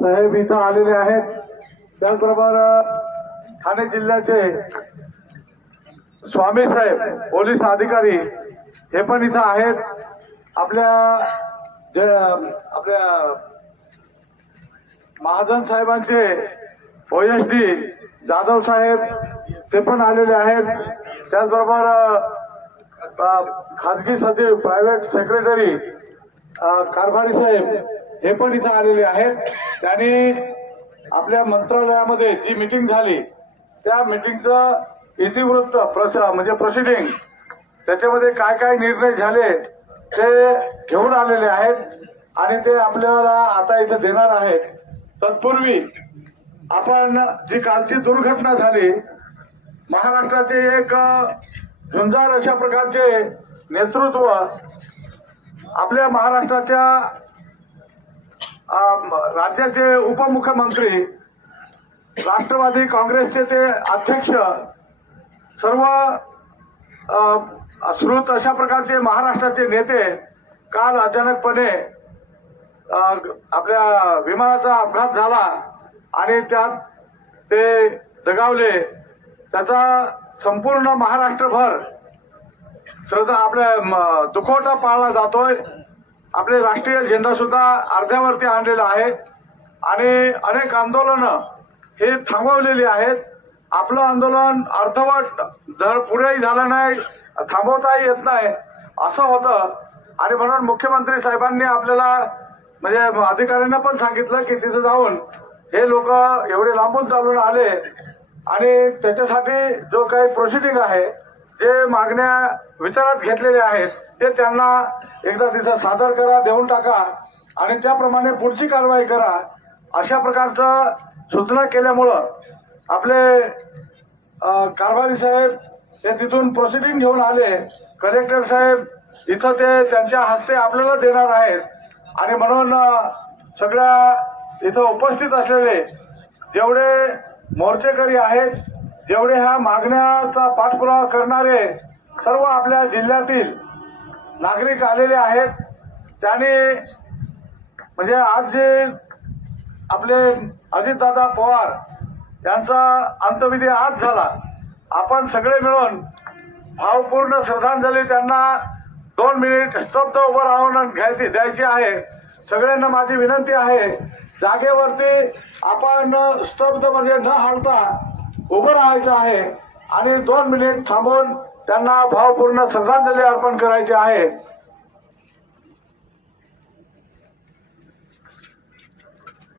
साहेब इथं आलेले आहेत। त्याचबरोबर ठाणे जिल्ह्याचे स्वामी साहेब पोलीस अधिकारी हे पण इथं आहेत। आपल्या महाजन साहेबांचे ओएसडी जाधव साहेब ते पण आलेले आहेत। त्याचबरोबर खाजगी सचिव प्रायव्हेट सेक्रेटरी कारभारी साहेब हे पण इथं आलेले आहेत। त्यांनी आपल्या मंत्रालयामध्ये जी मीटिंग झाली त्या मीटिंगचं इतिवृत्त म्हणजे प्रोसिडिंग त्याच्यामध्ये काय काय निर्णय झाले ते घेऊन आलेले आहेत आणि ते आपल्याला आता इथं देणार आहेत। तत्पूर्वी आपण जी कालची दुर्घटना झाली, महाराष्ट्राचे एक झुंजार अशा प्रकारचे नेतृत्व आपल्या महाराष्ट्राच्या राज्याचे उपमुख्यमंत्री राष्ट्रवादी काँग्रेसचे ते अध्यक्ष सर्व श्रुत अशा प्रकारचे महाराष्ट्राचे नेते काल अचानकपणे आपल्या विमानाचा अपघात झाला आणि त्यात ते दगावले। त्याचा संपूर्ण महाराष्ट्रभर श्रद्धा आपल्या दुखवटा पाळला जातोय। आपले राष्ट्रीय झेंडा सुद्धा अर्ध्यावरती आणलेला आहे आणि अनेक आंदोलनं हे थांबवलेली आहेत। आपलं आंदोलन अर्धवट जर पुढेही झालं नाही, थांबवताही येत नाही असं होतं आणि म्हणून मुख्यमंत्री साहेबांनी आपल्याला म्हणजे अधिकाऱ्यांना पण सांगितलं की तिथे जाऊन हे लोक एवढे लांबून चालून आले आणि त्याच्यासाठी जो काही प्रोसिडिंग आहे, जे मागण्या विचारात घेतलेल्या आहेत ते त्यांना एकदा तिथं सादर करा, देऊन टाका आणि त्याप्रमाणे पुढची कारवाई करा अशा प्रकारचं सूचना केल्यामुळं आपले कारभारी साहेब ते तिथून प्रोसिडिंग घेऊन आले। कलेक्टर साहेब इथं ते त्यांच्या हस्ते आपल्याला देणार आहेत आणि म्हणून सगळ्या इथं उपस्थित असलेले जेवढे मोर्चेकरी आहेत, जेवढे ह्या मागण्याचा पाठपुरावा करणारे सर्व आपल्या जिल्ह्यातील नागरिक आलेले आहेत। त्यांनी म्हणजे आज जे आपले अजितदादा पवार यांचा अंत्यविधी आज झाला, आपण सगळे मिळून भावपूर्ण श्रद्धांजली त्यांना 2 मिनिट स्तब्ध उभं राहून द्यायची आहे। सगळ्यांना माझी विनंती आहे, जागेवरती आपण स्तब्ध म्हणजे न हालता उभं राहायचं आहे आणि 2 मिनिट थांबून त्यांना भावपूर्ण श्रद्धांजली अर्पण करायची आहे।